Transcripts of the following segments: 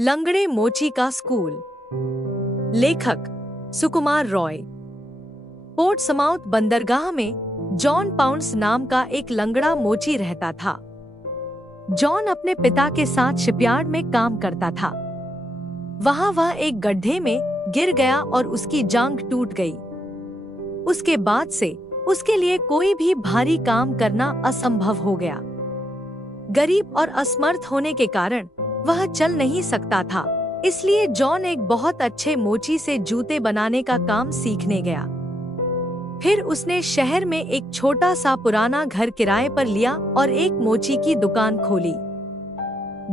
लंगड़े मोची का स्कूल। लेखक सुकुमार रॉय। पोर्टसमाउथ बंदरगाह में जॉन पाउंड्स नाम का एक लंगड़ा मोची रहता था। जॉन अपने पिता के साथ शिपयार्ड में काम करता था। वहां वह एक गड्ढे में गिर गया और उसकी जांघ टूट गई। उसके बाद से उसके लिए कोई भी भारी काम करना असंभव हो गया। गरीब और असमर्थ होने के कारण वह चल नहीं सकता था, इसलिए जॉन एक बहुत अच्छे मोची से जूते बनाने का काम सीखने गया। फिर उसने शहर में एक छोटा सा पुराना घर किराए पर लिया और एक मोची की दुकान खोली।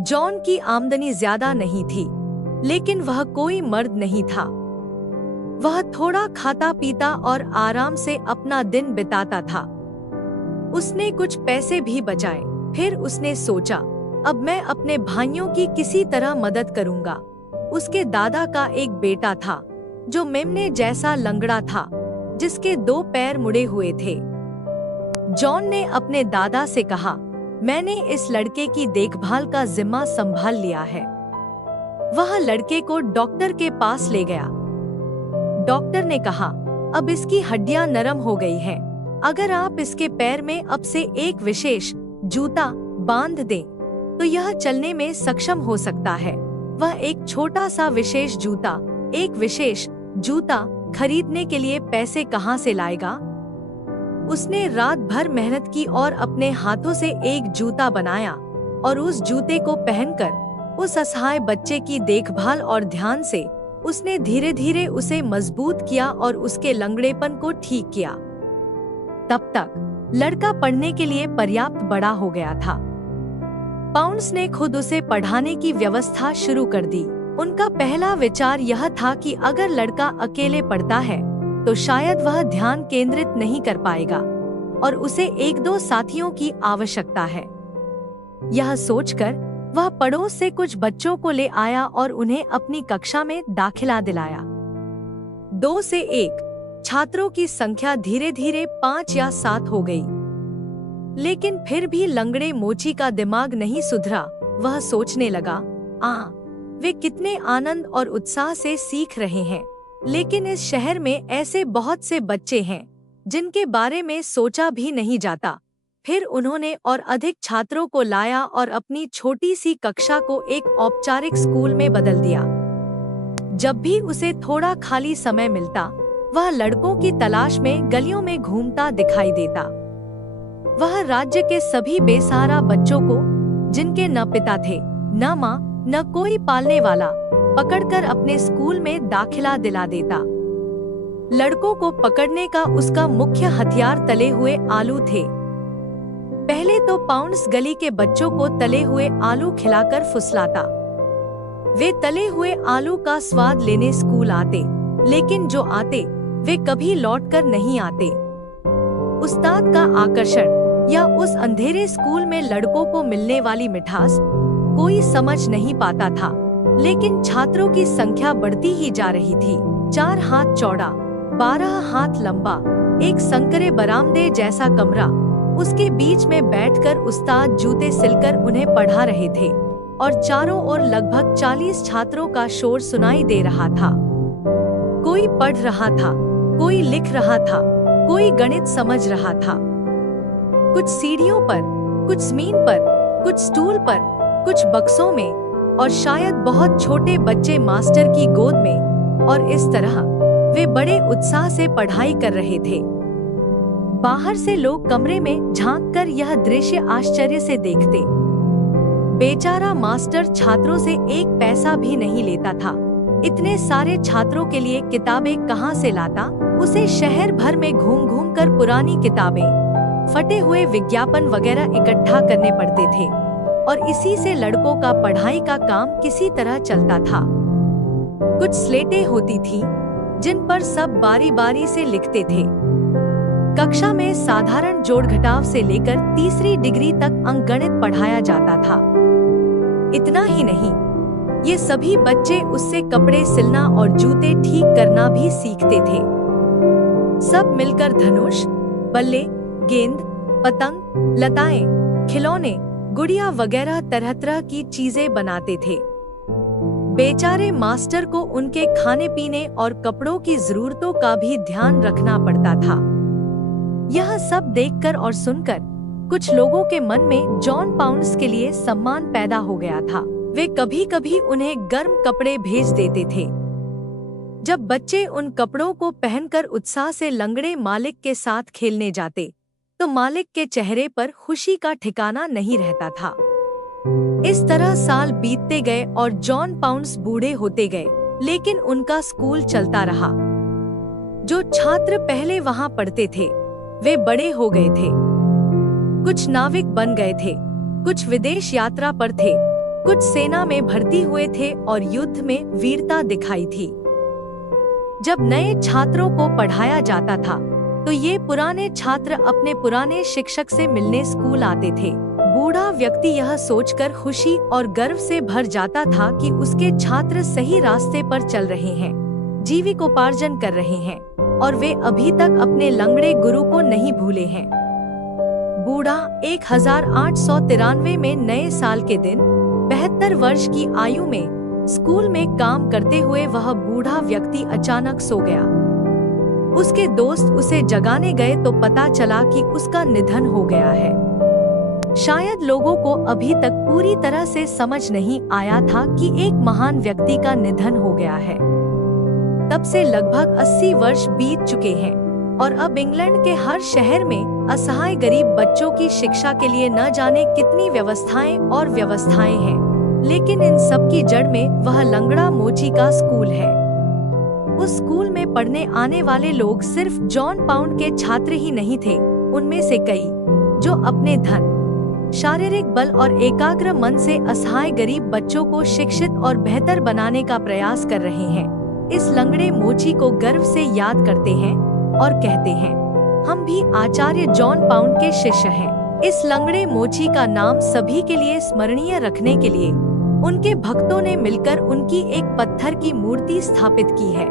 जॉन की आमदनी ज्यादा नहीं थी, लेकिन वह कोई मर्द नहीं था। वह थोड़ा खाता पीता और आराम से अपना दिन बिताता था। उसने कुछ पैसे भी बचाए। फिर उसने सोचा, अब मैं अपने भाइयों की किसी तरह मदद करूंगा। उसके दादा का एक बेटा था जो मेमने जैसा लंगड़ा था, जिसके 2 पैर मुड़े हुए थे। जॉन ने अपने दादा से कहा, मैंने इस लड़के की देखभाल का जिम्मा संभाल लिया है। वह लड़के को डॉक्टर के पास ले गया। डॉक्टर ने कहा, अब इसकी हड्डियां नरम हो गई हैं। अगर आप इसके पैर में अब से एक विशेष जूता बांध दें, तो यह चलने में सक्षम हो सकता है। वह एक छोटा सा विशेष जूता खरीदने के लिए पैसे कहां से लाएगा? उसने रात भर मेहनत की और अपने हाथों से एक जूता बनाया और उस जूते को पहनकर उस असहाय बच्चे की देखभाल और ध्यान से उसने धीरे धीरे उसे मजबूत किया और उसके लंगड़ेपन को ठीक किया। तब तक लड़का पढ़ने के लिए पर्याप्त बड़ा हो गया था। पाउंड्स ने खुद उसे पढ़ाने की व्यवस्था शुरू कर दी। उनका पहला विचार यह था कि अगर लड़का अकेले पढ़ता है तो शायद वह ध्यान केंद्रित नहीं कर पाएगा और उसे 1-2 साथियों की आवश्यकता है। यह सोचकर वह पड़ोस से कुछ बच्चों को ले आया और उन्हें अपनी कक्षा में दाखिला दिलाया। 2 से 1 छात्रों की संख्या धीरे धीरे 5 या 7 हो गई। लेकिन फिर भी लंगड़े मोची का दिमाग नहीं सुधरा। वह सोचने लगा, वे कितने आनंद और उत्साह से सीख रहे हैं, लेकिन इस शहर में ऐसे बहुत से बच्चे हैं जिनके बारे में सोचा भी नहीं जाता। फिर उन्होंने और अधिक छात्रों को लाया और अपनी छोटी सी कक्षा को एक औपचारिक स्कूल में बदल दिया। जब भी उसे थोड़ा खाली समय मिलता, वह लड़कों की तलाश में गलियों में घूमता दिखाई देता। वह राज्य के सभी बेसहारा बच्चों को, जिनके न पिता थे, न माँ, न कोई पालने वाला, पकड़कर अपने स्कूल में दाखिला दिला देता। लड़कों को पकड़ने का उसका मुख्य हथियार तले हुए आलू थे। पहले तो पाउंड्स गली के बच्चों को तले हुए आलू खिलाकर फुसलाता। वे तले हुए आलू का स्वाद लेने स्कूल आते, लेकिन जो आते वे कभी लौटकर नहीं आते। उस्ताद का आकर्षण या उस अंधेरे स्कूल में लड़कों को मिलने वाली मिठास कोई समझ नहीं पाता था, लेकिन छात्रों की संख्या बढ़ती ही जा रही थी। 4 हाथ चौड़ा, 12 हाथ लंबा, एक संकरे बरामदे जैसा कमरा, उसके बीच में बैठकर उस्ताद जूते सिलकर उन्हें पढ़ा रहे थे और चारों ओर लगभग 40 छात्रों का शोर सुनाई दे रहा था। कोई पढ़ रहा था, कोई लिख रहा था, कोई गणित समझ रहा था। कुछ सीढ़ियों पर, कुछ जमीन पर, कुछ स्टूल पर, कुछ बक्सों में, और शायद बहुत छोटे बच्चे मास्टर की गोद में, और इस तरह वे बड़े उत्साह से पढ़ाई कर रहे थे। बाहर से लोग कमरे में झांककर यह दृश्य आश्चर्य से देखते। बेचारा मास्टर छात्रों से 1 पैसा भी नहीं लेता था। इतने सारे छात्रों के लिए किताबें कहाँ से लाता? उसे शहर भर में घूम घूम कर पुरानी किताबें, फटे हुए विज्ञापन वगैरह इकट्ठा करने पड़ते थे और इसी से लड़कों का पढ़ाई का काम किसी तरह चलता था। कुछ स्लेटें होती थीं, जिन पर सब बारी बारी से लिखते थे। कक्षा में साधारण जोड़ घटाव से लेकर 3री डिग्री तक अंकगणित पढ़ाया जाता था। इतना ही नहीं, ये सभी बच्चे उससे कपड़े सिलना और जूते ठीक करना भी सीखते थे। सब मिलकर धनुष, बल्ले, गेंद, पतंग, लताएं, खिलौने, गुड़िया वगैरह तरह तरह की चीजें बनाते थे। बेचारे मास्टर को उनके खाने पीने और कपड़ों की जरूरतों का भी ध्यान रखना पड़ता था। यह सब देखकर और सुनकर कुछ लोगों के मन में जॉन पाउंड्स के लिए सम्मान पैदा हो गया था। वे कभी कभी उन्हें गर्म कपड़े भेज देते थे। जब बच्चे उन कपड़ों को पहनकर उत्साह से लंगड़े मालिक के साथ खेलने जाते, तो मालिक के चेहरे पर खुशी का ठिकाना नहीं रहता था। इस तरह साल बीतते गए और जॉन पाउंड्स बूढ़े होते गए, लेकिन उनका स्कूल चलता रहा। जो छात्र पहले वहां पढ़ते थे, वे बड़े हो गए थे। कुछ नाविक बन गए थे, कुछ विदेश यात्रा पर थे, कुछ सेना में भर्ती हुए थे और युद्ध में वीरता दिखाई थी। जब नए छात्रों को पढ़ाया जाता था, तो ये पुराने छात्र अपने पुराने शिक्षक से मिलने स्कूल आते थे। बूढ़ा व्यक्ति यह सोचकर खुशी और गर्व से भर जाता था कि उसके छात्र सही रास्ते पर चल रहे हैं, जीविकोपार्जन कर रहे हैं और वे अभी तक अपने लंगड़े गुरु को नहीं भूले हैं। बूढ़ा 1893 में नए साल के दिन 72 वर्ष की आयु में स्कूल में काम करते हुए वह बूढ़ा व्यक्ति अचानक सो गया। उसके दोस्त उसे जगाने गए तो पता चला कि उसका निधन हो गया है। शायद लोगों को अभी तक पूरी तरह से समझ नहीं आया था कि एक महान व्यक्ति का निधन हो गया है। तब से लगभग 80 वर्ष बीत चुके हैं और अब इंग्लैंड के हर शहर में असहाय गरीब बच्चों की शिक्षा के लिए न जाने कितनी व्यवस्थाएं हैं, लेकिन इन सब की जड़ में वह लंगड़ा मोची का स्कूल है। उस स्कूल में पढ़ने आने वाले लोग सिर्फ जॉन पाउंड के छात्र ही नहीं थे, उनमें से कई जो अपने धन, शारीरिक बल और एकाग्र मन से असहाय गरीब बच्चों को शिक्षित और बेहतर बनाने का प्रयास कर रहे हैं, इस लंगड़े मोची को गर्व से याद करते हैं और कहते हैं, हम भी आचार्य जॉन पाउंड के शिष्य हैं। इस लंगड़े मोची का नाम सभी के लिए स्मरणीय रखने के लिए उनके भक्तों ने मिलकर उनकी एक पत्थर की मूर्ति स्थापित की है।